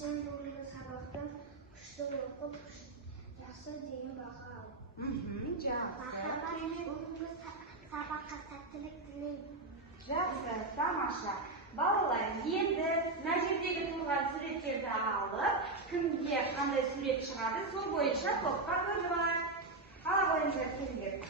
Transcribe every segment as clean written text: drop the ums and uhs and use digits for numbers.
Sen бүгінгі сабақтан күшті оқып, жақсы деген баға ал. Жақсы. Бүгінгі сабаққа сәттілік тілеймін. Жақсы, тамаша. Балалар, енді мына жердегі тұрған суреттерді алып, кімге қандай сурет шығады, сол бойынша топқа бөліп алайық. Қала бойынша келіңдер.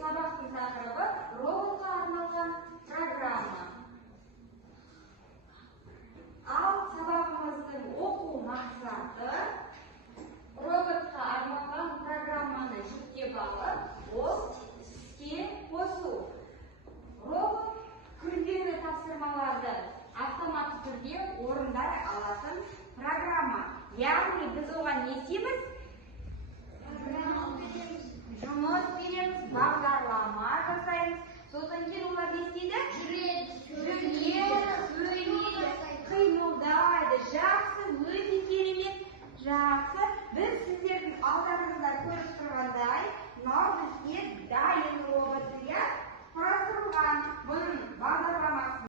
Сабақтың тақырыбы роботқа арналған программа. Ал сабағымыздың оқу мақсаты роботқа арналған программаны жүктеп алып, ол іске қосу. Робот күрделі тапсырмаларды автоматты түрде орындай алатын программа. Яғни біз оған не істейміз? Жұмыс береміз, бағдарлама жасаймыз. Содан кейін олар не істейді? Жүреді.